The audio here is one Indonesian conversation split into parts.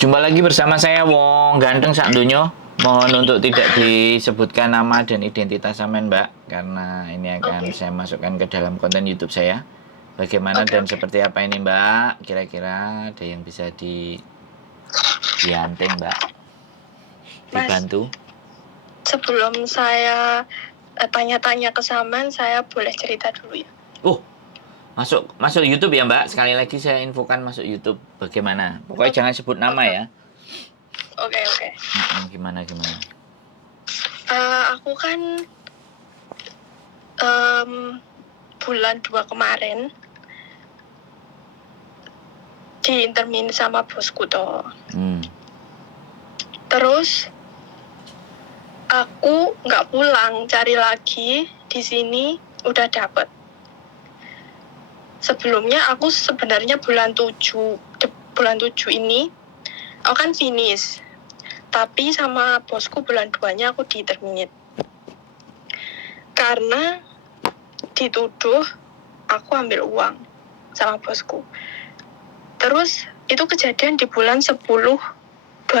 Jumpa lagi bersama saya Wong Ganteng Sak Dunyo. Mohon untuk tidak disebutkan nama dan identitas sampean, Mbak, karena ini akan Oke, saya masukkan ke dalam konten YouTube saya. Bagaimana oke, dan oke. seperti apa ini, Mbak? Kira-kira ada yang bisa dibanting, Mbak? Mas, Dibantu? sebelum saya tanya-tanya ke Saman, saya boleh cerita dulu ya. Oh, masuk masuk YouTube ya, Mbak. Sekali lagi saya infokan masuk YouTube. Bagaimana? Pokoknya Oke, jangan sebut nama oke, ya. oke, oke. Gimana gimana? Aku kan em, bulan 2 kemarin diintermin sama bosku toh. Hmm. Terus aku nggak pulang, cari lagi di sini udah dapet. Sebelumnya aku sebenarnya bulan 7 ini aku kan finish. Tapi sama bosku bulan 2-nya aku diterminate. Karena dituduh aku ambil uang sama bosku. Terus itu kejadian di bulan 10 2022. 3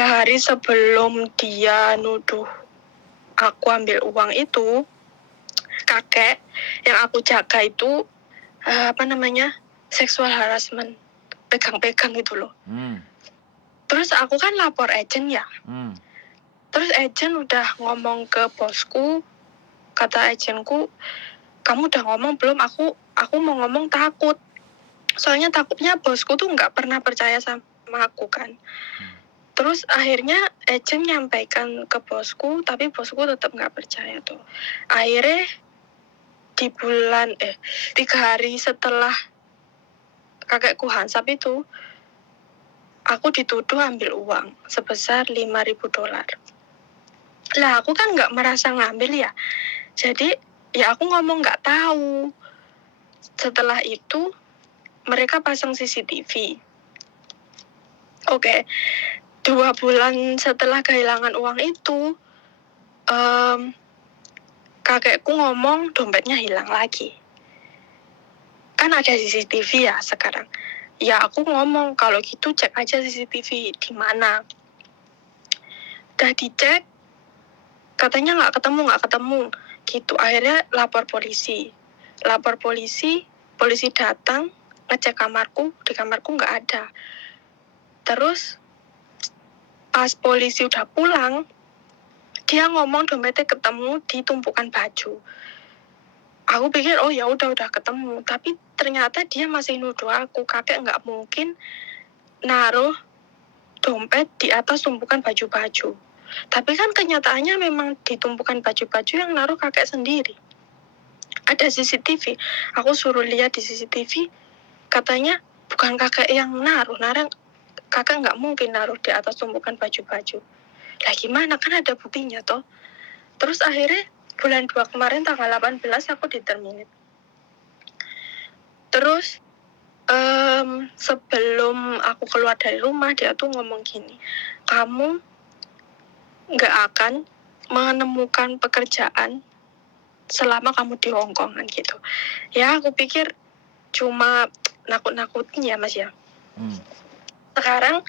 hari sebelum dia nuduh aku ambil uang itu, kakek yang aku jaga itu sexual harassment, pegang-pegang gitu loh. Terus aku kan lapor agent ya. Terus agent udah ngomong ke bosku, kata agentku, kamu udah ngomong belum? Aku mau ngomong takut. Soalnya takutnya bosku tuh nggak pernah percaya sama aku kan. Terus akhirnya agent nyampaikan ke bosku, tapi bosku tetap nggak percaya tuh. Akhirnya di 3 hari setelah kakekku hansap itu, aku dituduh ambil uang sebesar $5.000. Lah aku kan nggak merasa ngambil ya. Jadi ya aku ngomong nggak tahu. Setelah itu mereka pasang CCTV. Oke, 2 bulan setelah kehilangan uang itu, kakekku ngomong dompetnya hilang lagi. Kan ada CCTV ya sekarang. Ya aku ngomong kalau gitu cek aja CCTV di mana. Udah dicek, katanya nggak ketemu. Gitu. Akhirnya lapor polisi. Polisi datang ngecek kamarku, di kamarku nggak ada. Terus pas polisi udah pulang, dia ngomong dompetnya ketemu di tumpukan baju. Aku pikir oh ya udah ketemu, tapi ternyata dia masih nuduh aku. Kakek nggak mungkin naruh dompet di atas tumpukan baju-baju. Tapi kan kenyataannya memang di tumpukan baju-baju yang naruh kakek sendiri. Ada CCTV. Aku suruh lihat di CCTV, katanya bukan kakek yang naruh kakek nggak mungkin naruh di atas tumpukan baju-baju. Lah gimana, kan ada buktinya toh. Terus akhirnya bulan 2 kemarin tanggal 18 aku diterminate. Terus sebelum aku keluar dari rumah, dia tuh ngomong gini, kamu nggak akan menemukan pekerjaan selama kamu di Hong Kong kan gitu. Ya aku pikir cuma nakut-nakutin ya mas ya. Sekarang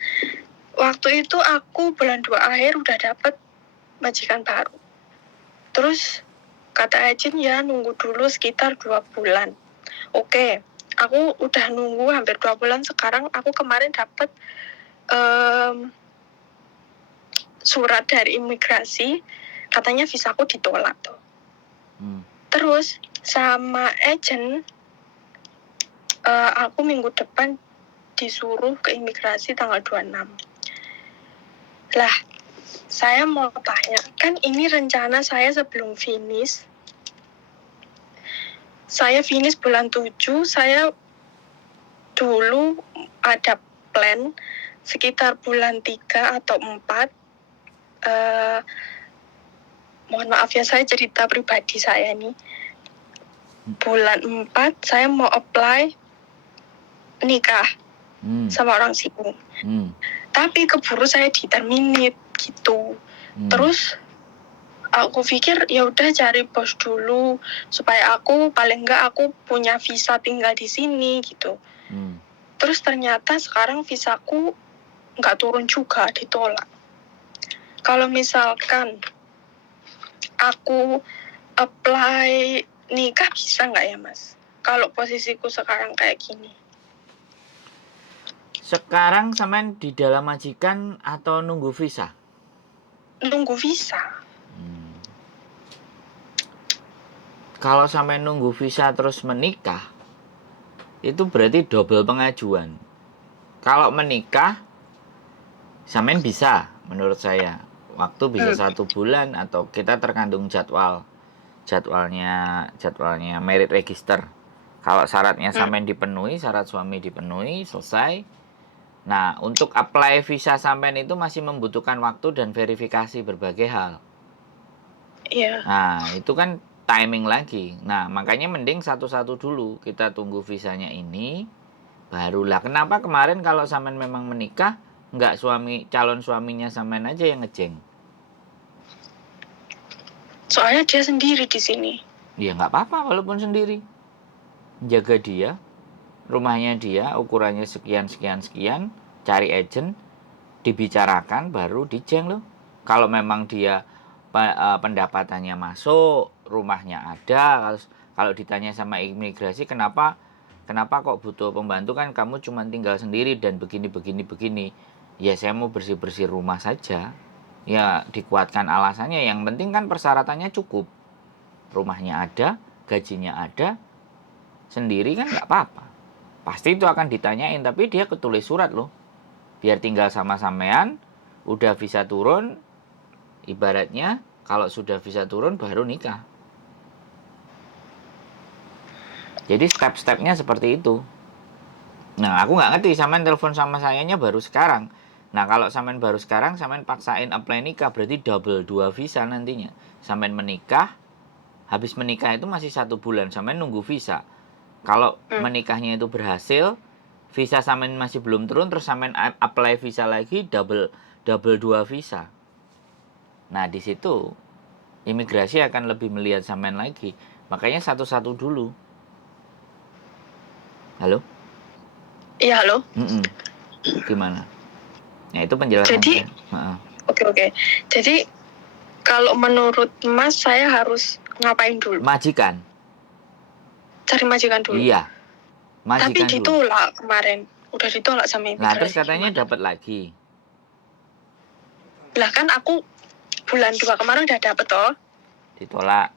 waktu itu aku bulan 2 akhir udah dapet majikan baru. Terus kata agent ya nunggu dulu sekitar 2 bulan. Oke, aku udah nunggu hampir 2 bulan. Sekarang aku kemarin dapet surat dari imigrasi, katanya visaku ditolak tuh. Terus sama agent, aku minggu depan disuruh ke imigrasi tanggal 26. Lah, saya mau tanya, kan ini rencana saya sebelum finish. Saya finish bulan 7, saya dulu ada plan sekitar bulan 3 atau 4. Mohon maaf ya, saya cerita pribadi saya nih. Bulan 4 saya mau apply nikah sama orang sini. Tapi keburu saya diterminate gitu. Terus aku pikir ya udah cari bos dulu supaya aku paling enggak aku punya visa tinggal di sini gitu. Terus ternyata sekarang visaku nggak turun juga, ditolak. Kalau misalkan aku apply nikah bisa nggak ya Mas? Kalau posisiku sekarang kayak gini. Sekarang sampean di dalam majikan atau nunggu visa? Nunggu visa. Kalau sampai nunggu visa terus menikah, itu berarti double pengajuan. Kalau menikah, sampean bisa, menurut saya. Waktu bisa 1 bulan atau kita tergantung jadwalnya merit register. Kalau syaratnya sampean dipenuhi, syarat suami dipenuhi, selesai. Nah, untuk apply visa sampean itu masih membutuhkan waktu dan verifikasi berbagai hal. Iya. Nah, itu kan timing lagi. Nah, makanya mending satu-satu dulu. Kita tunggu visanya ini, barulah. Kenapa kemarin kalau sampean memang menikah, nggak calon suaminya sampean aja yang ngejeng? Soalnya dia sendiri di sini. Ya nggak apa-apa walaupun sendiri. Jaga dia, rumahnya dia, ukurannya sekian, cari agent, dibicarakan, baru dijeng loh. Kalau memang dia pendapatannya masuk, rumahnya ada, kalau ditanya sama imigrasi kenapa kok butuh pembantu, kan kamu cuma tinggal sendiri dan begini, ya saya mau bersih rumah saja, ya dikuatkan alasannya. Yang penting kan persyaratannya cukup, rumahnya ada, gajinya ada, sendiri kan nggak apa-apa. Pasti itu akan ditanyain, tapi dia ketulis surat loh, biar tinggal sama sampean. Udah visa turun, ibaratnya kalau sudah visa turun baru nikah. Jadi step-stepnya seperti itu. Nah, aku nggak ngerti, sampean telepon sama sayanya baru sekarang. Nah, kalau sampean baru sekarang, sampean paksain apply nikah, berarti double 2 visa nantinya. Sampean menikah, habis menikah itu masih 1 bulan, sampean nunggu visa. Kalau menikahnya itu berhasil, visa sampean masih belum turun, terus sampean apply visa lagi, double 2 visa. Nah, di situ imigrasi akan lebih melihat sampean lagi. Makanya satu-satu dulu. Halo? Iya, halo? Gimana? Nah, itu penjelasan Jadi, saya. Oke. Jadi, kalau menurut Mas, saya harus ngapain dulu? Majikan. Cari majikan dulu? Iya. Tapi Majikan dulu. ditolak kemarin. Udah ditolak sama imigrasi. Nah, terus katanya dapat lagi. Lah kan aku bulan 2 kemarin udah dapet toh. Ditolak.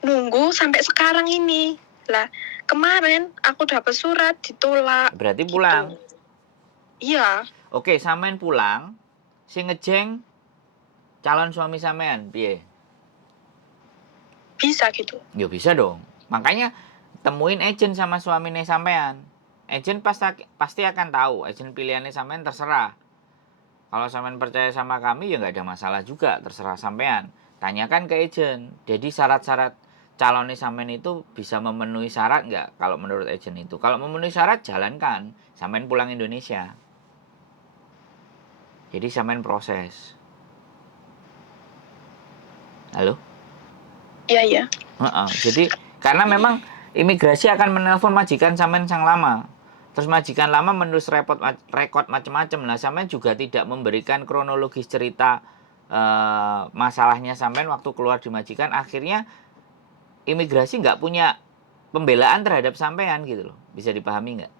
Nunggu sampai sekarang ini. Lah, kemarin aku dapat surat ditolak. Berarti pulang. Gitu. Iya. Oke, sampean pulang, si ngejeng calon suami sampean, piye? Bisa gitu. Ya bisa dong. Makanya temuin agent sama suaminya sampean. Agent pasti akan tahu, agent pilihannya sampean terserah. Kalau sampean percaya sama kami ya nggak ada masalah juga, terserah sampean. Tanyakan ke agent. Jadi syarat-syarat calonnya sampean itu bisa memenuhi syarat nggak kalau menurut agent itu. Kalau memenuhi syarat, jalankan. Sampean pulang Indonesia. Jadi sampean proses. Halo? Iya. Jadi karena memang imigrasi akan menelpon majikan sampean yang lama. Terus majikan lama menulis rekod macam-macam. Nah, sampean juga tidak memberikan kronologis cerita masalahnya sampean waktu keluar di majikan. Akhirnya imigrasi nggak punya pembelaan terhadap sampean gitu loh. Bisa dipahami nggak?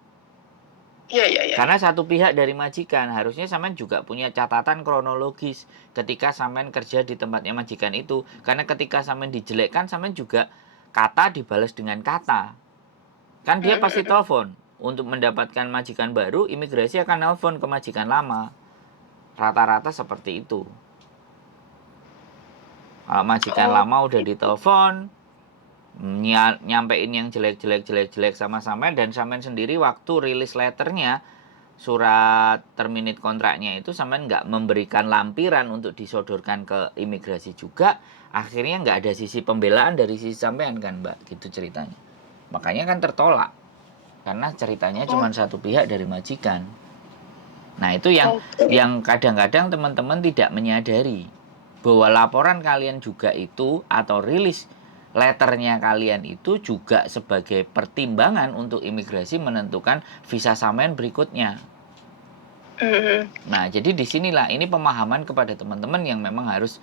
Iya. Karena satu pihak dari majikan, harusnya sampean juga punya catatan kronologis ketika sampean kerja di tempatnya majikan itu. Karena ketika sampean dijelekkan, sampean juga kata dibalas dengan kata. Kan dia pasti telepon. Untuk mendapatkan majikan baru, imigrasi akan nelpon ke majikan lama. Rata-rata seperti itu. Kalau majikan lama udah ditelepon, nyampein yang jelek sama sampean, dan sampean sendiri waktu rilis letternya, surat terminate kontraknya itu sampean nggak memberikan lampiran untuk disodorkan ke imigrasi juga, akhirnya nggak ada sisi pembelaan dari sisi sampean kan Mbak, gitu ceritanya. Makanya kan tertolak karena ceritanya cuma satu pihak dari majikan. Nah, itu yang kadang-kadang teman-teman tidak menyadari bahwa laporan kalian juga itu atau rilis letternya kalian itu juga sebagai pertimbangan untuk imigrasi menentukan visa sampean berikutnya. Nah, jadi disinilah ini pemahaman kepada teman-teman yang memang harus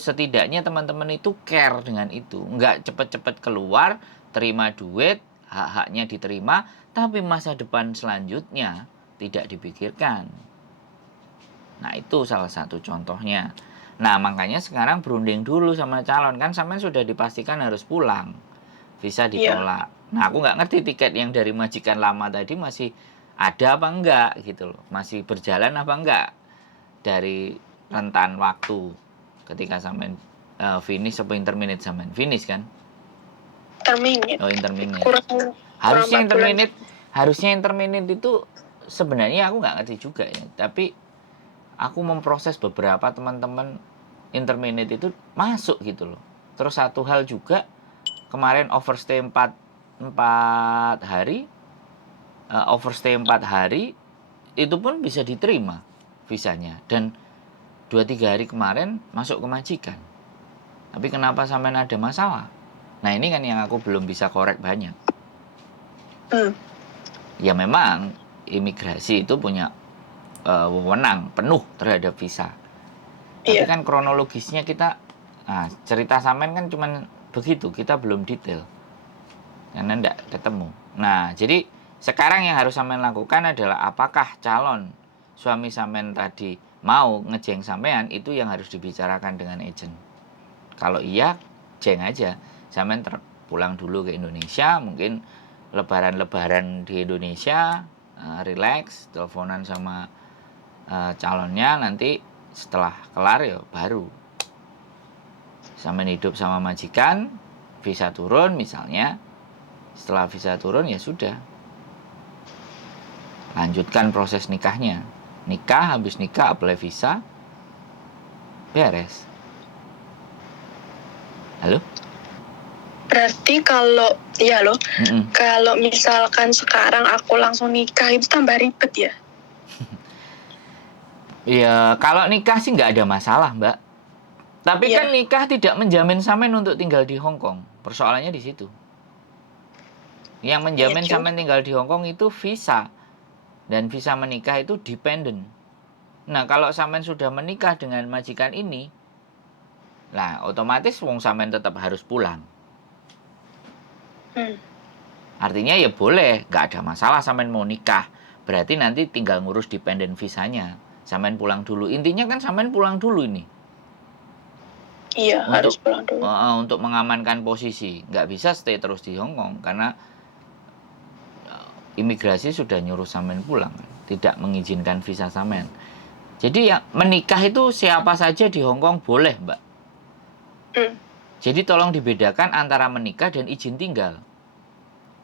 setidaknya teman-teman itu care dengan itu. Nggak cepet-cepet keluar, terima duit, hak-haknya diterima, tapi masa depan selanjutnya tidak dipikirkan. Nah, itu salah satu contohnya. Nah, makanya sekarang berunding dulu sama calon. Kan sampean sudah dipastikan harus pulang. Visa ditolak. Nah, aku nggak ngerti tiket yang dari majikan lama tadi masih ada apa enggak gitu loh. Masih berjalan apa enggak dari rentan waktu ketika sampean finish atau interminate sampean finish kan? Interminate. Oh, interminate. Harusnya interminate itu sebenarnya aku nggak ngerti juga ya. Tapi aku memproses beberapa teman-teman interminate itu masuk gitu loh. Terus satu hal juga kemarin overstay 4 hari, overstay 4 hari itu pun bisa diterima visanya, dan 2-3 hari kemarin masuk ke majikan. Tapi kenapa sampai ada masalah? Nah, ini kan yang aku belum bisa korek banyak. Ya memang imigrasi itu punya wewenang penuh terhadap visa. Tapi kan kronologisnya kita cerita sampean kan cuman begitu, kita belum detail. Karena enggak ketemu. Nah, jadi sekarang yang harus sampean lakukan adalah apakah calon suami sampean tadi mau ngejeng sampean, itu yang harus dibicarakan dengan agent. Kalau iya, jeng aja. Sampean pulang dulu ke Indonesia, mungkin lebaran di Indonesia, relax, teleponan sama calonnya, nanti setelah kelar ya baru sampean hidup sama majikan, visa turun misalnya. Setelah visa turun ya sudah, lanjutkan proses nikahnya. Nikah, habis nikah apply visa, beres. Halo? Berarti kalau kalau misalkan sekarang aku langsung nikah itu tambah ribet ya? Ya, kalau nikah sih nggak ada masalah, Mbak. Tapi kan nikah tidak menjamin sampean untuk tinggal di Hong Kong. Persoalannya di situ. Yang menjamin sampean tinggal di Hong Kong itu visa. Dan visa menikah itu dependent. Nah, kalau sampean sudah menikah dengan majikan ini, nah otomatis wong sampean tetap harus pulang. Artinya ya boleh, nggak ada masalah sampean mau nikah. Berarti nanti tinggal ngurus dependent visanya. Sampean pulang dulu. Intinya kan sampean pulang dulu ini. Iya, harus pulang dulu. Untuk mengamankan posisi. Nggak bisa stay terus di Hong Kong. Karena imigrasi sudah nyuruh sampean pulang. Tidak mengizinkan visa sampean. Jadi ya menikah itu siapa saja di Hong Kong boleh, Mbak. Jadi tolong dibedakan antara menikah dan izin tinggal.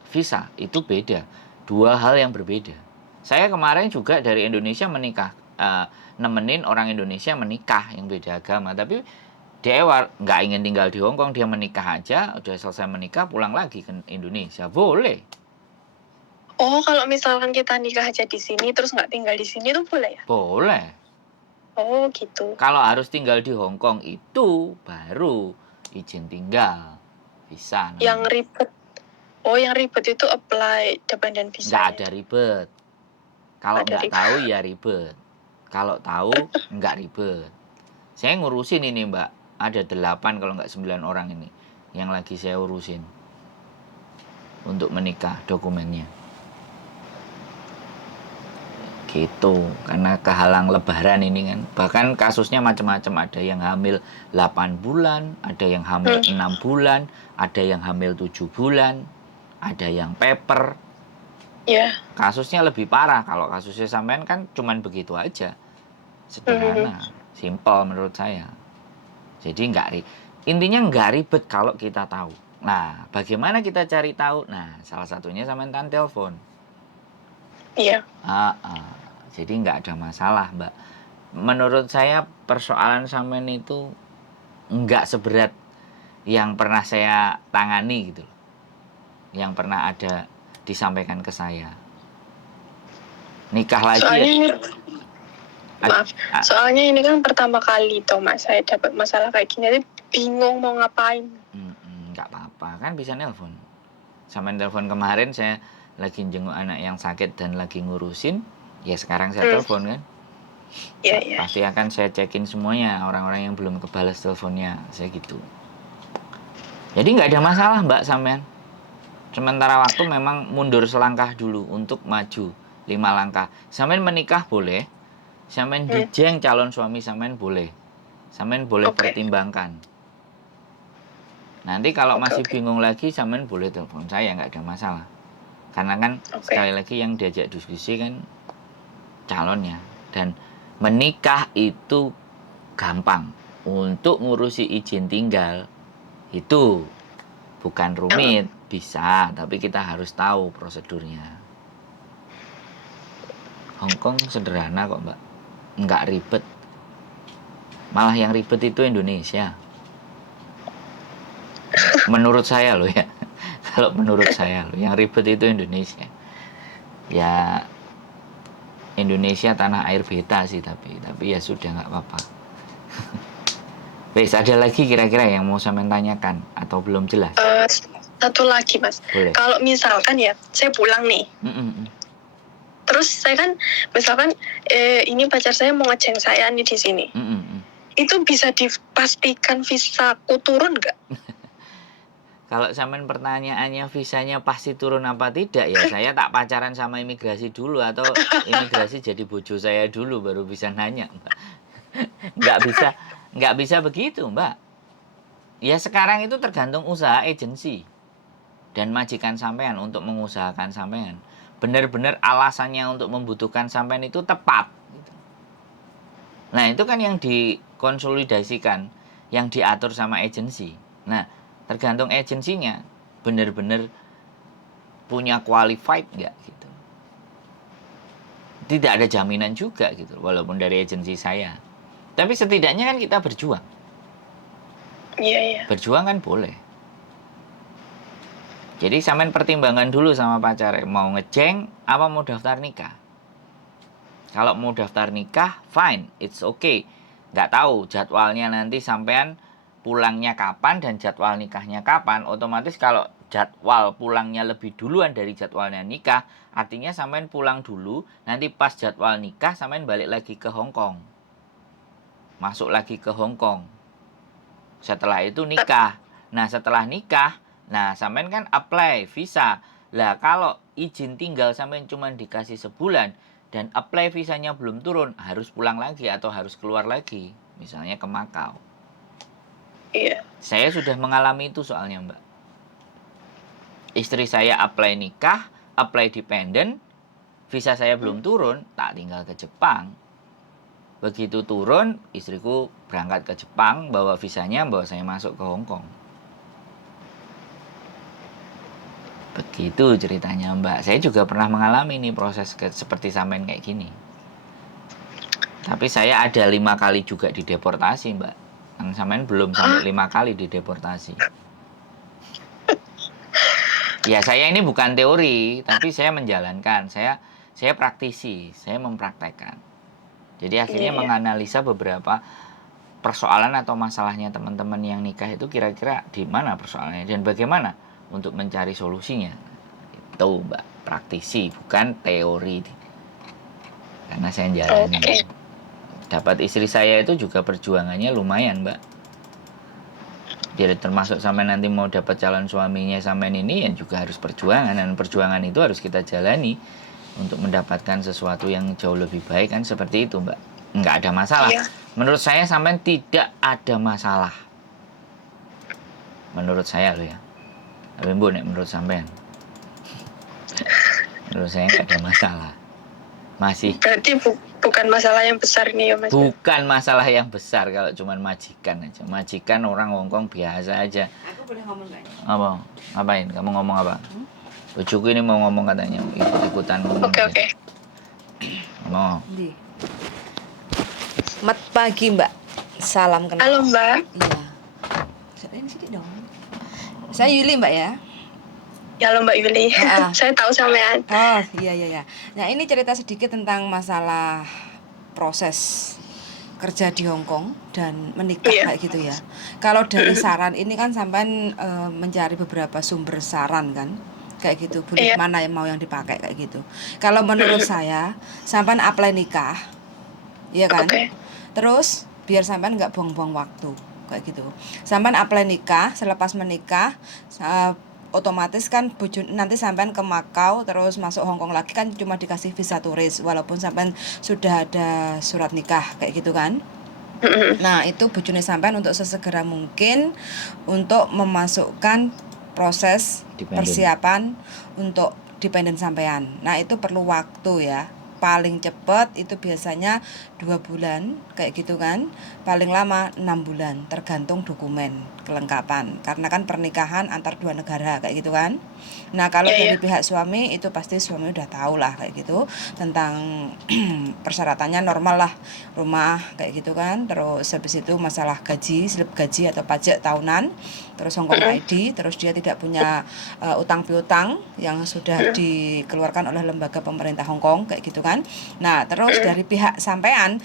Visa itu beda. Dua hal yang berbeda. Saya kemarin juga dari Indonesia menikah. Nemenin orang Indonesia menikah yang beda agama. Tapi dia nggak ingin tinggal di Hong Kong. Dia menikah aja. Udah selesai menikah pulang lagi ke Indonesia. Boleh. Oh, kalau misalkan kita nikah aja di sini terus nggak tinggal di sini tuh boleh ya? Boleh. Oh, gitu. Kalau harus tinggal di Hong Kong itu baru izin tinggal, visa. Yang ribet. Oh, yang ribet itu apply dependent visa. Nggak ada ribet. Kalau nggak tahu ya ribet. Kalau tahu nggak ribet. Saya ngurusin ini, Mbak. Ada 8 kalau nggak 9 orang ini yang lagi saya urusin untuk menikah dokumennya. Gitu, karena kehalang lebaran ini kan. Bahkan kasusnya macam-macam, ada yang hamil 8 bulan, ada yang hamil 6 bulan, ada yang hamil 7 bulan, ada yang paper. Kasusnya lebih parah. Kalau kasusnya sampean kan cuman begitu aja. Sederhana, simple menurut saya. Jadi intinya nggak ribet kalau kita tahu. Nah, bagaimana kita cari tahu? Nah, salah satunya sampean kan telepon. Jadi nggak ada masalah, Mbak. Menurut saya persoalan sampean itu nggak seberat yang pernah saya tangani gitu loh. Yang pernah ada disampaikan ke saya. Nikah lagi soalnya ini kan pertama kali toh Mas saya dapat masalah kayak gini, jadi bingung mau ngapain. Nggak kan bisa nelpon. Sampean telepon kemarin saya lagi jenguk anak yang sakit dan lagi ngurusin, ya sekarang saya telepon kan. Iya. Pasti akan saya cekin semuanya orang-orang yang belum kebalas teleponnya, saya gitu. Jadi nggak ada masalah Mbak sampean. Sementara waktu memang mundur selangkah dulu untuk maju 5 langkah. Sampean menikah boleh, sampean dijeng calon suami sampean boleh. Sampean boleh pertimbangkan. Nanti kalau masih bingung lagi, sampean boleh telepon saya, nggak ada masalah. Karena kan sekali lagi yang diajak diskusi kan calonnya. Dan menikah itu gampang. Untuk ngurusi izin tinggal itu bukan rumit, bisa, tapi kita harus tahu prosedurnya. Hongkong sederhana kok Mbak, nggak ribet. Malah yang ribet itu Indonesia. Menurut saya loh ya. Kalau menurut saya loh, yang ribet itu Indonesia. Ya Indonesia tanah air beta sih, tapi ya sudah nggak apa-apa. Wes, ada lagi kira-kira yang mau saya tanyakan atau belum jelas? Satu lagi Mas. Boleh. Kalau misalkan ya saya pulang nih. Terus saya kan misalkan ini pacar saya mau ngejeng saya nih di sini. Itu bisa dipastikan visaku turun nggak? Kalau sampean pertanyaannya visanya pasti turun apa tidak, ya saya tak pacaran sama imigrasi dulu atau imigrasi jadi bojo saya dulu baru bisa nanya, Mbak. Nggak bisa begitu, Mbak. Ya sekarang itu tergantung usaha agensi dan majikan sampean untuk mengusahakan sampean. Benar-benar alasannya untuk membutuhkan sampean itu tepat. Nah itu kan yang dikonsolidasikan, yang diatur sama agensi. Nah tergantung agensinya benar-benar punya qualified nggak gitu. Tidak ada jaminan juga gitu, walaupun dari agensi saya. Tapi setidaknya kan kita berjuang. Iya. Berjuang kan boleh. Jadi sampean pertimbangan dulu sama pacar, mau ngejeng apa mau daftar nikah. Kalau mau daftar nikah, fine, it's okay. Nggak tahu jadwalnya nanti sampean pulangnya kapan dan jadwal nikahnya kapan. Otomatis kalau jadwal pulangnya lebih duluan dari jadwalnya nikah, artinya sampean pulang dulu, nanti pas jadwal nikah sampean balik lagi ke Hong Kong. Masuk lagi ke Hong Kong. Setelah itu nikah. Nah setelah nikah, nah sampean kan apply visa. Lah kalau izin tinggal sampean cuma dikasih sebulan dan apply visanya belum turun, harus pulang lagi atau harus keluar lagi. Misalnya ke Makau. Iya. Saya sudah mengalami itu soalnya Mbak. Istri saya apply nikah, apply dependent, visa saya belum turun, tak tinggal ke Jepang. Begitu turun, istriku berangkat ke Jepang, bawa visanya, bawa saya masuk ke Hong Kong. Begitu ceritanya Mbak. Saya juga pernah mengalami nih proses seperti sampean kayak gini. Tapi saya ada 5 kali juga dideportasi Mbak. Yang sampean belum sampai 5 kali dideportasi. Ya saya ini bukan teori, tapi saya menjalankan. Saya praktisi, saya mempraktekkan. Jadi akhirnya menganalisa beberapa persoalan atau masalahnya teman-teman yang nikah itu kira-kira di mana persoalannya dan bagaimana untuk mencari solusinya. Itu Mbak, praktisi bukan teori. Karena saya jalani. Dapat istri saya itu juga perjuangannya lumayan Mbak. Jadi termasuk sampai nanti mau dapat calon suaminya sampai ini ya juga harus perjuangan, dan perjuangan itu harus kita jalani untuk mendapatkan sesuatu yang jauh lebih baik kan, seperti itu Mbak. Nggak ada masalah. Iya. Menurut saya sampai tidak ada masalah. Menurut saya loh ya. Tapi Bu, menurut sampean. Menurut saya nggak ada masalah. Masih. Berarti bukan masalah yang besar nih ya Mas. Bukan masalah yang besar kalau cuma majikan aja. Majikan orang Hongkong biasa aja. Aku boleh ngomong gak? Apa? Ngapain? Kamu ngomong apa? Bojoku ini mau ngomong katanya, ikut-ikutan ngomong. Oke. Ngomong. Selamat pagi Mbak. Salam kenal. Halo Mbak. Iya. Ini sedikit dong. Saya Yuli Mbak ya. Ya halo Mbak Yuli. Saya tahu sampean. Oh iya. Nah ini cerita sedikit tentang masalah proses kerja di Hong Kong dan menikah Iya. kayak gitu ya. Kalau dari saran ini kan sampean mencari beberapa sumber saran kan, kayak gitu. Bulik Iya. mana yang mau yang dipakai kayak gitu. Kalau menurut saya, sampean apply nikah, ya kan? Oke. Terus biar sampean nggak buang-buang waktu kayak gitu. Sampean apply nikah, selepas menikah, otomatis kan nanti sampean ke Makau terus masuk Hong Kong lagi kan cuma dikasih visa turis walaupun sampean sudah ada surat nikah kayak gitu kan. Nah itu bojone sampean untuk sesegera mungkin untuk memasukkan proses Dependent. persiapan untuk dependen sampean. Nah itu perlu waktu ya, paling cepat itu biasanya 2 bulan kayak gitu kan, paling lama 6 bulan tergantung dokumen kelengkapan karena kan pernikahan antar 2 negara kayak gitu kan. Nah kalau Iya, dari iya. pihak suami itu pasti suami udah tahu lah kayak gitu tentang persyaratannya normal lah, rumah kayak gitu kan, terus habis itu masalah gaji, slip gaji atau pajak tahunan, terus Hong Kong ID, terus dia tidak punya utang piutang yang sudah dikeluarkan oleh lembaga pemerintah Hong Kong kayak gitu kan. Nah terus dari pihak sampean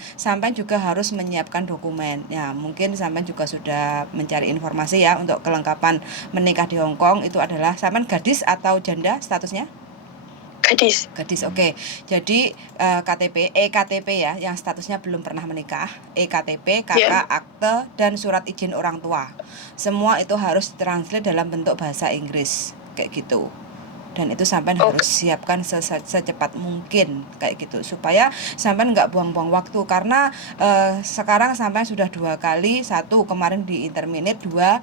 juga harus menyiapkan dokumen ya, mungkin sampean juga sudah mencari informasi ya untuk kelengkapan menikah di Hong Kong itu adalah sampean gadis atau janda statusnya? Gadis, oke. Jadi KTP, EKTP ya, yang statusnya belum pernah menikah, EKTP, KK, Iya. akte, dan surat izin orang tua. Semua itu harus translate dalam bentuk bahasa Inggris, kayak gitu. Dan itu sampean harus siapkan secepat mungkin kayak gitu supaya sampean nggak buang-buang waktu karena sekarang sampean sudah 2 kali, 1 kemarin di interminate, 2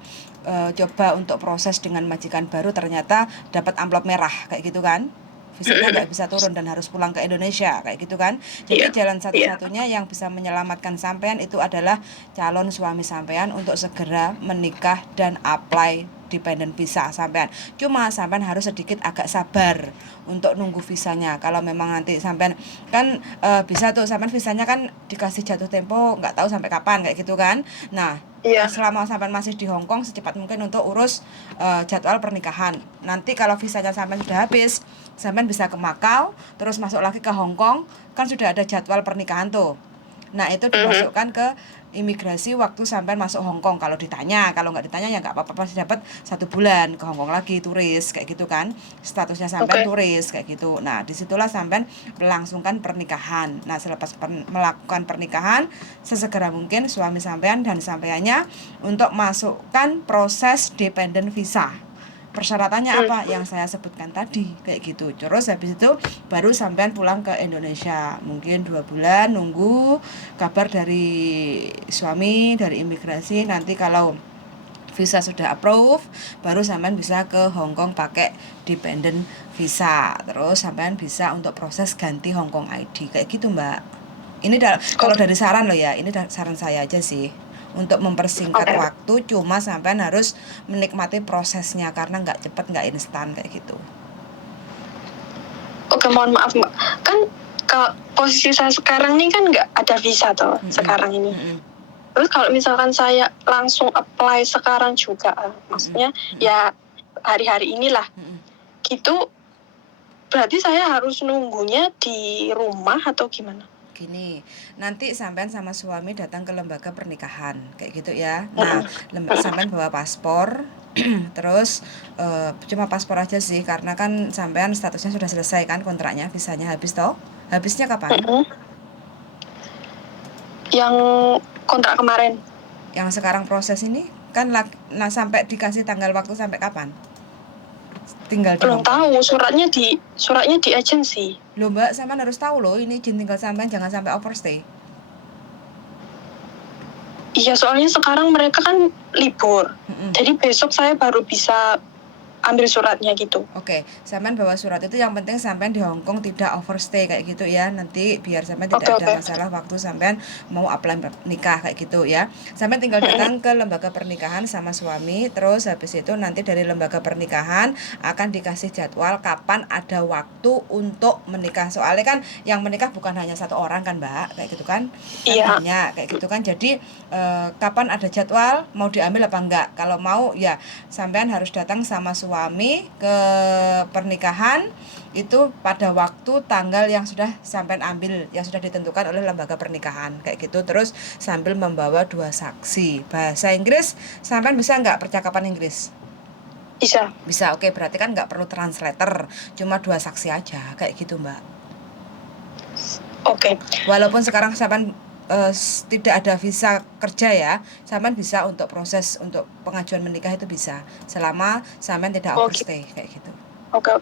coba untuk proses dengan majikan baru ternyata dapat amplop merah kayak gitu kan. Visanya nggak bisa turun dan harus pulang ke Indonesia kayak gitu kan. Jadi Iya. jalan satu-satunya yang bisa menyelamatkan sampean itu adalah calon suami sampean untuk segera menikah dan apply dependent visa sampean. Cuma sampean harus sedikit agak sabar untuk nunggu visanya. Kalau memang nanti sampean kan bisa tuh sampean visanya kan dikasih jatuh tempo nggak tahu sampai kapan kayak gitu kan. Nah, Iya. selama sampean masih di Hong Kong secepat mungkin untuk urus jadwal pernikahan. Nanti kalau visanya sampean sudah habis, sampean bisa ke Makau, terus masuk lagi ke Hong Kong, kan sudah ada jadwal pernikahan tuh. Nah itu dimasukkan ke imigrasi waktu sampai masuk Hong Kong. Kalau ditanya, kalau nggak ditanya ya nggak apa-apa, pasti dapat 1 bulan ke Hong Kong lagi turis kayak gitu kan, statusnya sampai turis kayak gitu. Nah disitulah sampai melangsungkan pernikahan. Nah selepas melakukan pernikahan sesegera mungkin suami sampean dan sampeannya untuk masukkan proses dependent visa. Persyaratannya apa yang saya sebutkan tadi kayak gitu. Terus habis itu baru sampean pulang ke Indonesia, mungkin 2 bulan nunggu kabar dari suami, dari imigrasi. Nanti kalau visa sudah approve baru sampean bisa ke Hong Kong pakai dependent visa. Terus sampean bisa untuk proses ganti Hong Kong ID kayak gitu Mbak. Ini kalau dari saran loh ya, ini saran saya aja sih untuk mempersingkat waktu, cuma sampean harus menikmati prosesnya karena nggak cepet, nggak instan kayak gitu. Oke, mohon maaf Mbak, kan posisi saya sekarang nih kan nggak ada visa toh sekarang ini. Terus kalau misalkan saya langsung apply sekarang juga, maksudnya ya hari-hari inilah, gitu, berarti saya harus nunggunya di rumah atau gimana? Gini, nanti sampean sama suami datang ke lembaga pernikahan kayak gitu ya. Nah, sampean bawa paspor, terus cuma paspor aja sih karena kan sampean statusnya sudah selesai kan kontraknya, visanya habis toh. Habisnya kapan? Yang kontrak kemarin. Yang sekarang proses ini kan sampai dikasih tanggal waktu sampai kapan? Tinggal belum tahu, suratnya di agensi. Loh Mbak, sampean harus tahu loh, ini izin tinggal sampean jangan sampai overstay. Iya, soalnya sekarang mereka kan libur. Jadi besok saya baru bisa ambil suratnya gitu. Oke, sampean bawa surat itu, yang penting sampean di Hong Kong tidak overstay kayak gitu ya. Nanti biar sampean tidak ada masalah waktu sampean mau apply nikah kayak gitu ya. Sampean tinggal datang ke lembaga pernikahan sama suami, terus habis itu nanti dari lembaga pernikahan akan dikasih jadwal kapan ada waktu untuk menikah. Soalnya kan yang menikah bukan hanya 1 orang kan Mbak, kayak gitu kan. Iya. Banyak kayak gitu kan. Jadi kapan ada jadwal mau diambil apa enggak? Kalau mau ya sampean harus datang sama suami suami ke pernikahan itu pada waktu tanggal yang sudah sampai ambil, yang sudah ditentukan oleh lembaga pernikahan kayak gitu. Terus sambil membawa 2 saksi. Bahasa Inggris sampai bisa nggak percakapan Inggris? Bisa. Oke, berarti kan nggak perlu translator, cuma 2 saksi aja kayak gitu Mbak. Oke. Walaupun sekarang sampai tidak ada visa kerja ya, sampean bisa untuk proses untuk pengajuan menikah itu bisa selama sampean tidak overstay kayak gitu. Oke.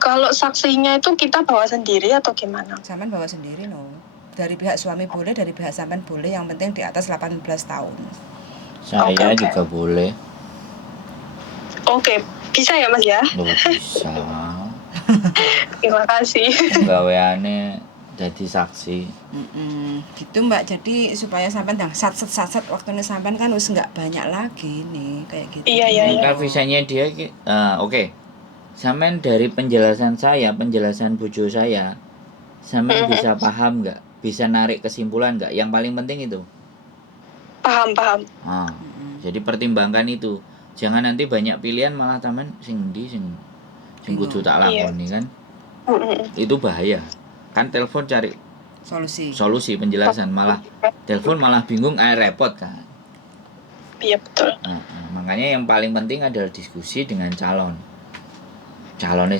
Kalau saksinya itu kita bawa sendiri atau gimana? Sampean bawa sendiri dari pihak suami boleh, dari pihak sampean boleh, yang penting di atas 18 tahun. Saya juga boleh. Oke, bisa ya Mas ya? Bisa. Terima kasih. Gaweane jadi saksi. Gitu Mbak, jadi supaya sampean yang sat waktunya sampean kan wis nggak banyak lagi nih kayak gitu. Iya. Visanya dia oke. Sampean dari penjelasan bojo saya, sampean bisa paham nggak? Bisa narik kesimpulan nggak? Yang paling penting itu. Paham. Jadi pertimbangkan itu. Jangan nanti banyak pilihan malah sampean sing kudu tak lakoni kan. Itu bahaya. Kan telepon cari solusi penjelasan, malah telepon malah bingung, repot kan. Iya betul. Makanya yang paling penting adalah diskusi dengan calonnya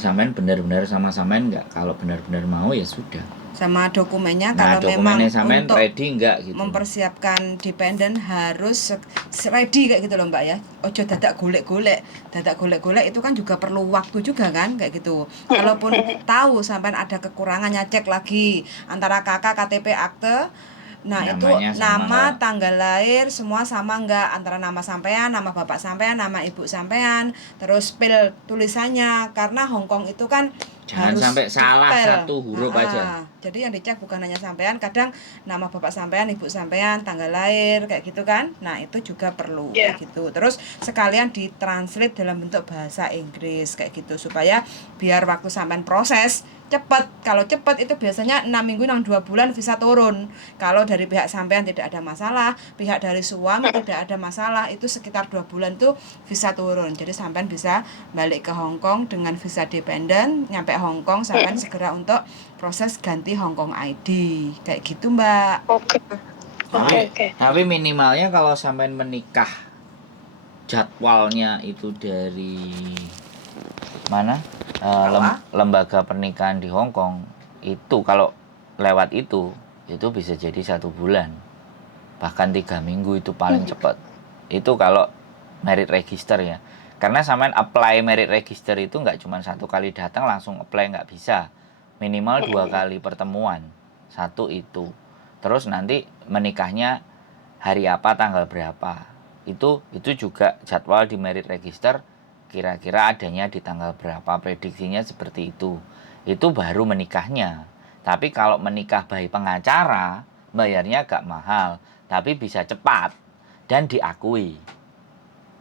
sampean benar-benar sama-sama enggak. Kalau benar-benar mau ya sudah. Sama dokumennya, kalau memang untuk ready enggak gitu. Mempersiapkan dependen harus ready kayak gitu loh Mbak ya. Ojo dadak golek-golek itu kan juga perlu waktu juga kan kayak gitu. Kalaupun tahu sampean ada kekurangannya, cek lagi antara kakak KTP akte. Nah, namanya itu nama, tanggal lahir semua sama enggak, antara nama sampean, nama bapak sampean, nama ibu sampean, terus spell tulisannya, karena Hongkong itu kan jangan harus sampai salah satu huruf aja. Jadi yang dicek bukan hanya sampean, kadang nama bapak sampean, ibu sampean, tanggal lahir kayak gitu kan. Nah, itu juga perlu kayak gitu. Terus sekalian ditranslate dalam bentuk bahasa Inggris kayak gitu supaya biar waktu sampean proses cepat. Kalau cepat itu biasanya 6 minggu 2 bulan bisa turun. Kalau dari pihak sampean tidak ada masalah, pihak dari suami tidak ada masalah, itu sekitar 2 bulan tuh bisa turun. Jadi sampean bisa balik ke Hong Kong dengan visa dependen, nyampe Hong Kong sampean segera untuk proses ganti Hong Kong ID. Kayak gitu, Mbak. Oke. Tapi minimalnya kalau sampean menikah jadwalnya itu dari mana? Lembaga pernikahan di Hong Kong itu kalau lewat itu bisa jadi 1 bulan, bahkan 3 minggu itu paling cepat. Itu kalau merit register ya, karena sampean apply merit register itu nggak cuma 1 kali datang langsung apply, nggak bisa, minimal 2 kali pertemuan. 1 itu, terus nanti menikahnya hari apa, tanggal berapa, itu juga jadwal di merit register. Kira-kira adanya di tanggal berapa, prediksinya seperti itu baru menikahnya. Tapi kalau menikah by pengacara, bayarnya agak mahal, tapi bisa cepat dan diakui.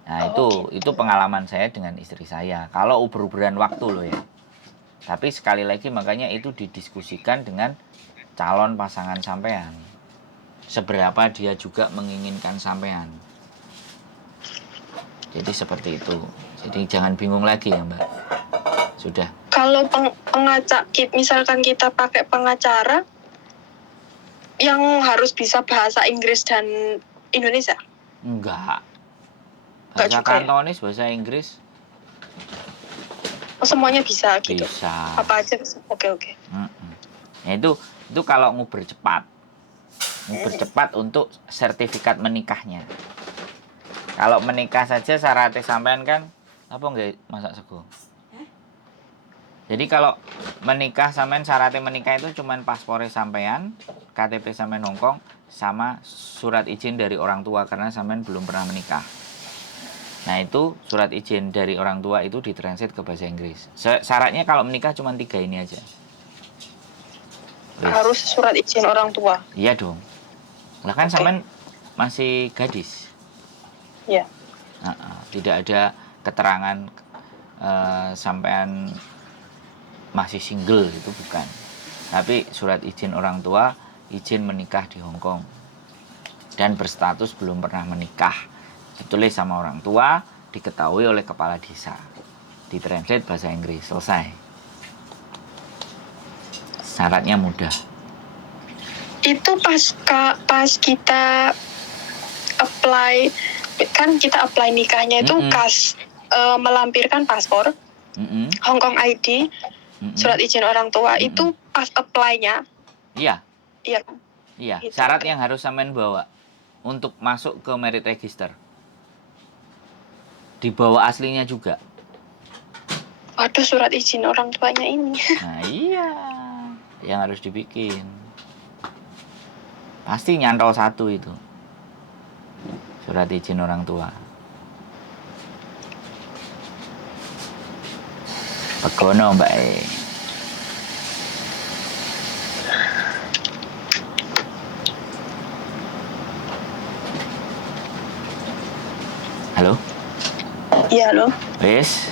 Nah, itu pengalaman saya dengan istri saya. Kalau uber-uberan waktu loh ya. Tapi sekali lagi makanya itu didiskusikan dengan calon pasangan sampean. Seberapa dia juga menginginkan sampean. Jadi seperti itu. Jadi jangan bingung lagi ya Mbak. Sudah. Kalau misalkan kita pakai pengacara yang harus bisa bahasa Inggris dan Indonesia? Enggak. Bahasa Kantonis, bahasa Inggris. Semuanya bisa gitu? Bisa. Apa aja bisa? Oke. Nah, itu kalau nguber cepat untuk sertifikat menikahnya. Kalau menikah saja syaratnya sampean kan apa enggak masak sego? Jadi kalau menikah sampean syaratnya menikah itu cuman paspornya sampean, KTP sampean Hong Kong, sama surat izin dari orang tua karena sampean belum pernah menikah. Nah, itu surat izin dari orang tua itu ditranslate ke bahasa Inggris. Syaratnya kalau menikah cuma 3 ini aja. Harus surat izin orang tua? Iya dong. Lah kan sampean masih gadis. Iya. Tidak ada keterangan sampean masih single, itu bukan. Tapi surat izin orang tua, izin menikah di Hong Kong dan berstatus belum pernah menikah, ditulis sama orang tua, diketahui oleh kepala desa. ditranslate bahasa Inggris, selesai. Syaratnya mudah. Itu pas kita apply, kan kita apply nikahnya itu melampirkan paspor, Hong Kong ID, surat izin orang tua, itu pas apply-nya. Iya. Iya. Iya, Gitu. syarat yang harus sampean bawa untuk masuk ke merit register. Dibawa aslinya juga. Waduh, surat izin orang tuanya ini. Nah iya, yang harus dibikin. Pasti nyantol satu itu. Surat izin orang tua. Pegono Mbak E. Halo? Iya loh. Wes?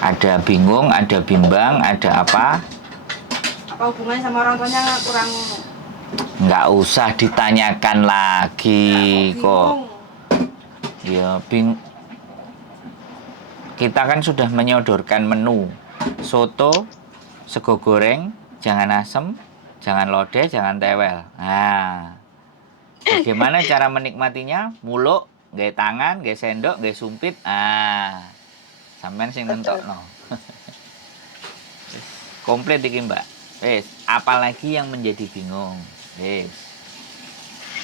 Ada bingung, ada bimbang, ada apa? Apa hubungannya sama orang tuanya kurang Nggak usah ditanyakan lagi kok. Ya, kita kan sudah menyodorkan menu. Soto, sego goreng, jangan asem, jangan lodeh, jangan tewel. Nah, bagaimana cara menikmatinya? Muluk, nggak tangan, nggak sendok, nggak sumpit. Sampean sing nentokno. Komplit iki, Mbak. Wes, apalagi yang menjadi bingung. Wes.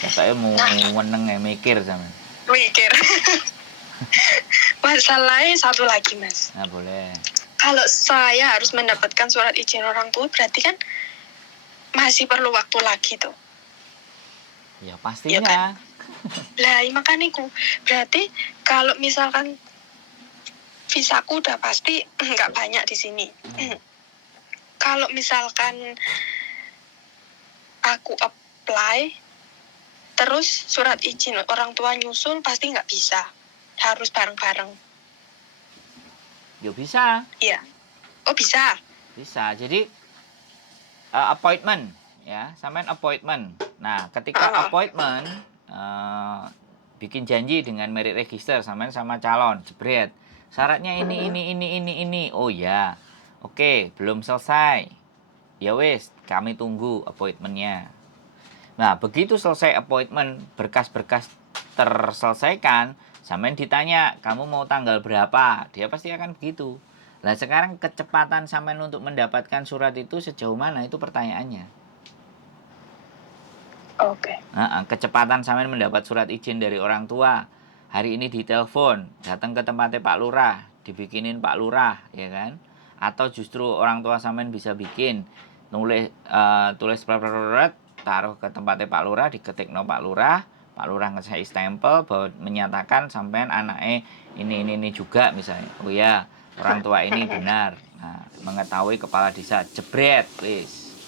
Katanya mau meneng mikir sampean. Mikir. Masalahnya satu lagi, Mas. Nah, boleh. Kalau saya harus mendapatkan surat izin orang tua, berarti kan masih perlu waktu lagi tuh. Ya pastinya. Ya kan? Lah, makanya berarti kalau misalkan visaku udah pasti nggak banyak di sini. Kalau misalkan aku apply, terus surat izin orang tua nyusul, pasti nggak bisa. Harus bareng-bareng. Ya bisa. Iya. Oh, bisa. Bisa. Jadi appointment ya, sampean appointment. Nah, ketika appointment bikin janji dengan merit register sampean sama calon, jebret. Syaratnya ini. Oh ya. Oke, belum selesai. Ya wes, kami tunggu appointmentnya. Nah, begitu selesai appointment, berkas-berkas terselesaikan, sampean ditanya, kamu mau tanggal berapa? Dia pasti akan begitu. Nah, sekarang kecepatan sampean untuk mendapatkan surat itu sejauh mana? Itu pertanyaannya. Oke. Kecepatan sampean mendapat surat izin dari orang tua. Hari ini ditelepon, datang ke tempatnya Pak Lurah, dibikinin Pak Lurah, ya kan? Atau justru orang tua sampean bisa bikin, tulis taruh ke tempatnya Pak Lurah, diketikno Pak Lurah ngesai stempel bahwa menyatakan sampean anaknya ini juga misalnya. Oh ya, orang tua ini benar. Nah, mengetahui kepala desa, jebret, wis.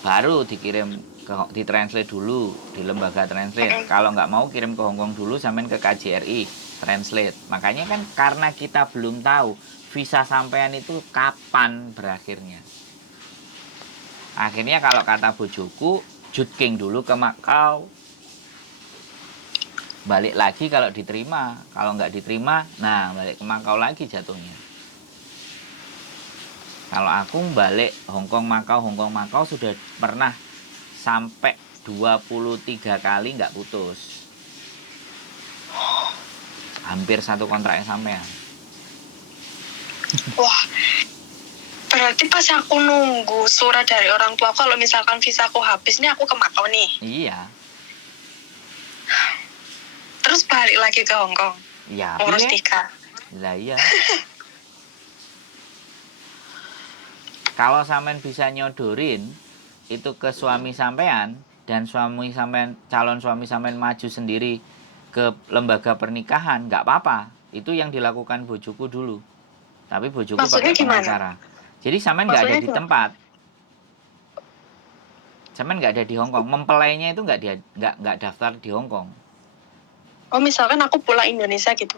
Baru dikirim ditranslate dulu di lembaga translate. Kalau nggak mau kirim ke Hongkong dulu, sampean ke KJRI translate. Makanya kan karena kita belum tahu visa sampean itu kapan berakhirnya. Akhirnya kalau kata bojoku, jutking dulu ke Makau. Balik lagi kalau diterima. Kalau nggak diterima, nah balik ke Makau lagi jatuhnya. Kalau aku balik Hongkong Makau sudah pernah sampai 23 kali nggak putus. Hampir satu kontrak yang sampean. Wah, berarti pas aku nunggu surat dari orang tua, kalau misalkan visaku habis nih, aku ke Makau nih. Iya. Terus balik lagi ke Hongkong. Ya, ngurus nikah. Lah iya. Kalau sampean bisa nyodorin itu ke suami sampean dan suami sampean, calon suami sampean maju sendiri ke lembaga pernikahan, nggak apa-apa. Itu yang dilakukan bojoku dulu. Tapi bojoku pakai pengacara. Jadi sampean nggak ada di tempat. Sampean nggak ada di Hongkong. Mempelainya itu nggak daftar di Hongkong. Oh, misalkan aku pulang Indonesia gitu.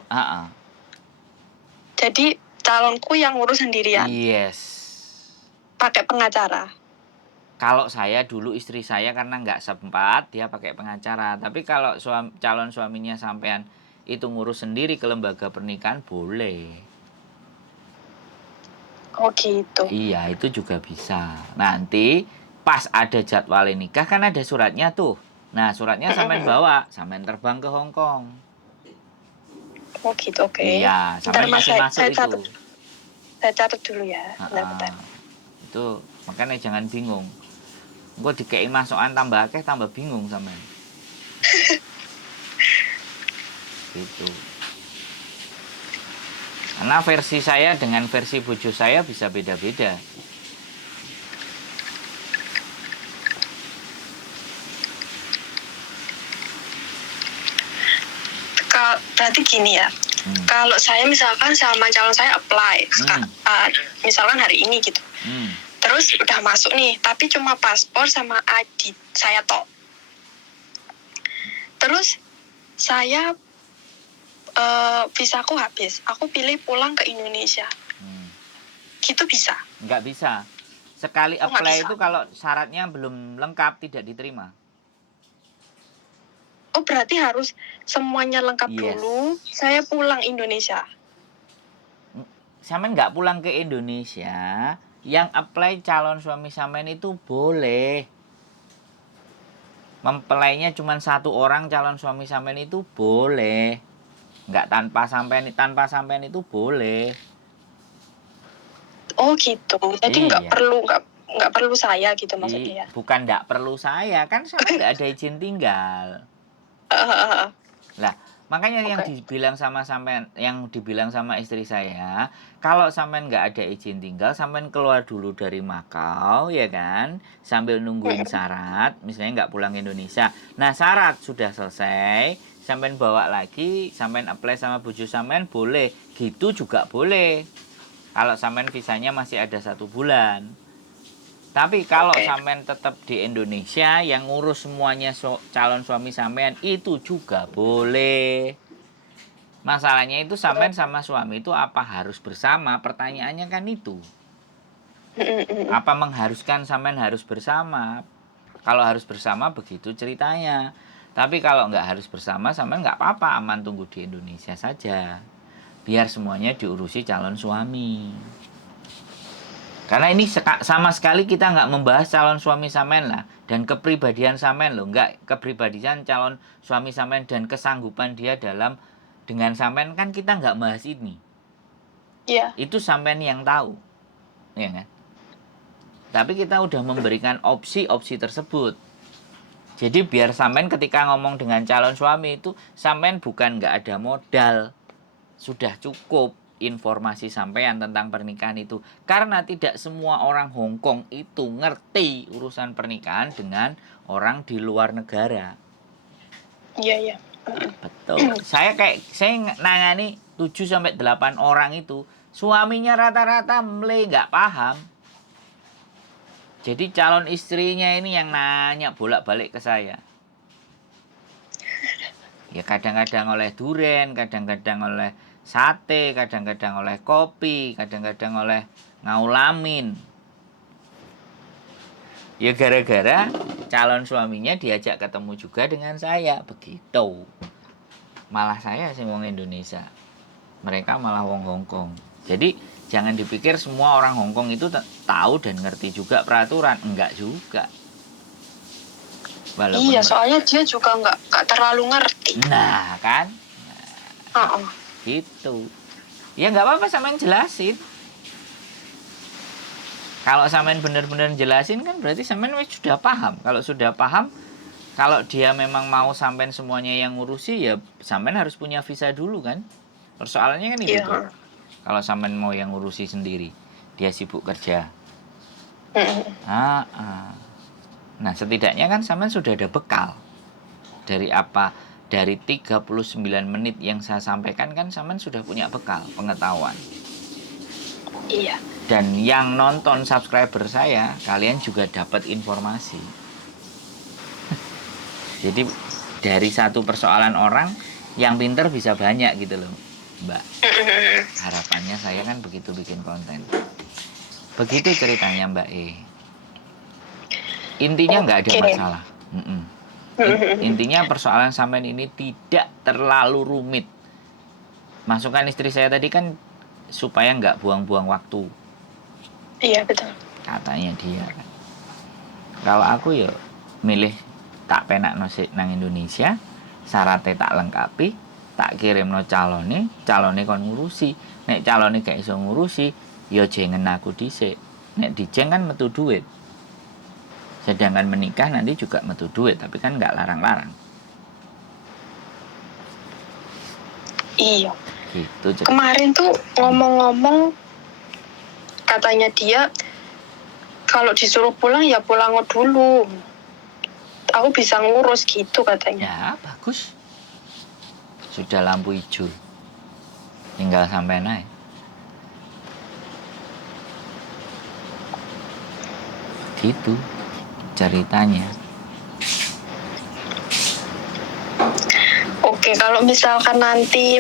Jadi calonku yang ngurus sendirian. Yes. Pakai pengacara. Kalau saya dulu istri saya karena nggak sempat dia pakai pengacara. Tapi kalau calon suaminya sampean itu ngurus sendiri ke lembaga pernikahan boleh. Oh gitu. Iya, itu juga bisa. Nanti pas ada jadwal nikah kan ada suratnya tuh. Nah, suratnya sampean bawa, sampean terbang ke Hong Kong. Oh gitu, oke. Iya, Bentar sampean mas, masih masuk saya itu. catat. Saya catat dulu ya. Bentar. Itu makanya jangan bingung. Engko dikei masukan tambah akeh tambah bingung sampean. Gitu. Karena versi saya dengan versi bojo saya bisa beda-beda. Berarti gini ya. Kalau saya misalkan sama calon saya apply, misalkan hari ini gitu. Terus udah masuk nih, tapi cuma paspor sama ID saya toh. Terus saya visaku habis, aku pilih pulang ke Indonesia. Gitu bisa? Nggak bisa. Sekali apply itu kalau syaratnya belum lengkap tidak diterima. Oh berarti harus semuanya lengkap dulu, saya pulang Indonesia. Sampean nggak pulang ke Indonesia, yang apply calon suami sampean itu boleh. Mempelainya cuma satu orang calon suami sampean itu boleh. Nggak tanpa sampean itu boleh. Oh gitu. Jadi nggak perlu saya gitu maksudnya. Bukan nggak perlu saya, kan sampean nggak ada izin tinggal. Lah, makanya yang dibilang sama sampean, yang dibilang sama istri saya, kalau sampean nggak ada izin tinggal, sampean keluar dulu dari Makau, ya kan, sambil nungguin syarat, misalnya nggak pulang Indonesia. Nah, syarat sudah selesai, sampean bawa lagi, sampean apply sama bojo sampean boleh, gitu juga boleh. Kalau sampean visanya masih ada 1 bulan. Tapi kalau sampean tetap di Indonesia, yang ngurus semuanya calon suami sampean itu juga boleh. Masalahnya itu sampean sama suami itu apa harus bersama? Pertanyaannya kan itu. Apa mengharuskan sampean harus bersama? Kalau harus bersama begitu ceritanya. Tapi kalau nggak harus bersama, sampean nggak apa-apa, aman tunggu di Indonesia saja. Biar semuanya diurusi calon suami. Karena ini sama sekali kita nggak membahas calon suami sampean lah. Dan kepribadian sampean loh. Nggak kepribadian calon suami sampean dan kesanggupan dia dengan sampean kan kita nggak bahas ini. Iya. Itu sampean yang tahu. Ya kan? Tapi kita udah memberikan opsi-opsi tersebut. Jadi biar sampean ketika ngomong dengan calon suami itu, sampean bukan nggak ada modal. Sudah cukup informasi sampean tentang pernikahan itu. Karena tidak semua orang Hong Kong itu ngerti urusan pernikahan dengan orang di luar negara. Iya. Betul. Saya nangani 7-8 orang itu, suaminya rata-rata nggak paham. Jadi calon istrinya ini yang nanya bolak-balik ke saya. Ya kadang-kadang oleh duren, kadang-kadang oleh sate, kadang-kadang oleh kopi, kadang-kadang oleh ngaulamin. Ya gara-gara calon suaminya diajak ketemu juga dengan saya, begitu. Malah saya sih wong Indonesia. Mereka malah wong Hong Kong. Jadi jangan dipikir semua orang Hong Kong itu tahu dan ngerti juga peraturan, enggak juga. Walaupun iya, soalnya dia juga nggak terlalu ngerti. Nah, kan? Gitu. Ya nggak apa-apa sampean jelasin. Kalau sampean benar-benar jelasin kan berarti sampean sudah paham. Kalau sudah paham, kalau dia memang mau sampean semuanya yang ngurusi, ya sampean harus punya visa dulu kan. Persoalannya kan itu tuh. Kalau sampean mau yang ngurusi sendiri, dia sibuk kerja. Nah, setidaknya kan sampean sudah ada bekal. Dari 39 menit yang saya sampaikan kan sampean sudah punya bekal, pengetahuan. Iya. Dan yang nonton subscriber saya, kalian juga dapat informasi. Jadi dari satu persoalan orang, yang pinter bisa banyak gitu loh, Mbak. Harapannya saya kan begitu bikin konten. Begitu ceritanya Mbak E. Intinya nggak ada masalah. Intinya persoalan sampean ini tidak terlalu rumit. Masukan istri saya tadi kan supaya nggak buang-buang waktu. Iya betul. Katanya dia kan. Kalau aku ya milih tak penak nang Indonesia, syaratnya tak lengkapi, tak kirim no calone kon ngurusi. Nek calone gak iso ngurusi, ya jengen aku dhisik. Nek dijeng kan metu duit. Sedangkan menikah nanti juga metu duit, tapi kan nggak larang-larang. Iya. Gitu. Kemarin tuh ngomong-ngomong, katanya dia kalau disuruh pulang ya pulang dulu. Aku bisa ngurus gitu katanya. Ya bagus. Sudah lampu hijau. Tinggal sampai naik. Gitu ceritanya. Oke, kalau misalkan nanti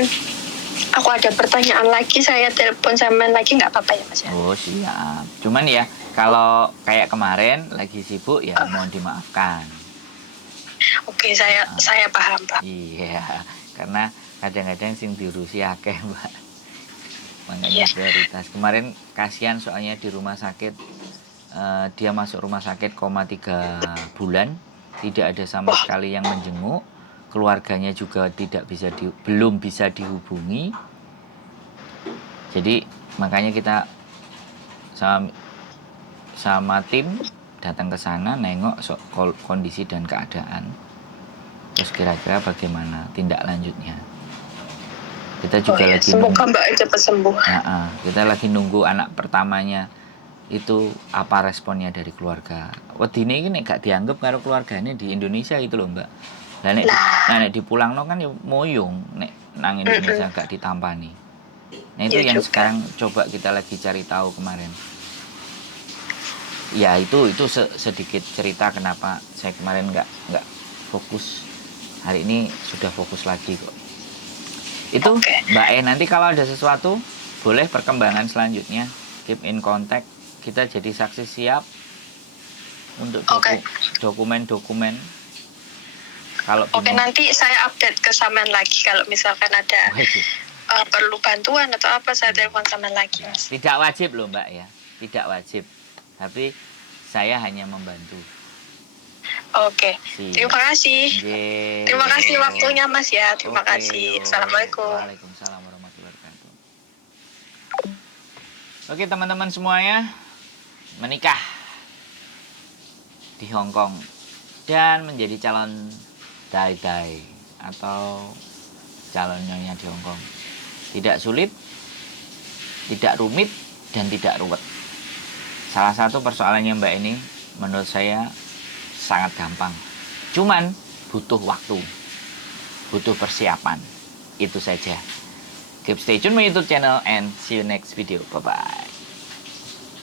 aku ada pertanyaan lagi, saya telepon sampean lagi nggak apa-apa ya Mas ya? Oh siap. Cuman ya kalau kayak kemarin lagi sibuk ya mohon dimaafkan. Oke, saya paham Pak. Iya, karena kadang-kadang sing diurusi akeh Mbak. Makanya prioritas. Kemarin kasihan soalnya di rumah sakit, dia masuk rumah sakit 3 bulan, tidak ada sama sekali yang menjenguk, keluarganya juga belum bisa dihubungi. Jadi makanya kita sama tim datang ke sana nengok kondisi dan keadaan. Terus kira-kira bagaimana tindak lanjutnya. Kita juga lagi semoga Mbak cepat sembuh. Kita lagi nunggu anak pertamanya itu apa responnya dari keluarga. Wedine iki nek gak dianggap karo keluarganya di Indonesia itu loh Mbak. Lah nek dipulangno kan ya moyong nek nang Indonesia gak ditampani. Nah itu yang juga sekarang coba kita lagi cari tahu kemarin. Ya itu sedikit cerita kenapa saya kemarin nggak fokus. Hari ini sudah fokus lagi kok. Itu Mbak nanti kalau ada sesuatu boleh perkembangan selanjutnya keep in contact. Kita jadi saksi siap untuk dokumen-dokumen. Kalau nanti saya update ke sampean lagi kalau misalkan ada perlu bantuan atau apa, saya telepon sampean lagi Mas. Tidak wajib loh Mbak ya, tidak wajib. Tapi saya hanya membantu. Oke. Terima kasih. Terima kasih waktunya Mas ya. Terima kasih. Assalamualaikum. Waalaikumsalam warahmatullahi wabarakatuh. Oke teman-teman semuanya, menikah di Hong Kong dan menjadi calon dai-dai atau calon nyonya di Hong Kong tidak sulit, tidak rumit, dan tidak ruwet. Salah satu persoalannya Mbak ini menurut saya sangat gampang. Cuman butuh waktu, butuh persiapan. Itu saja. Keep stay tune my YouTube channel and see you next video. Bye-bye.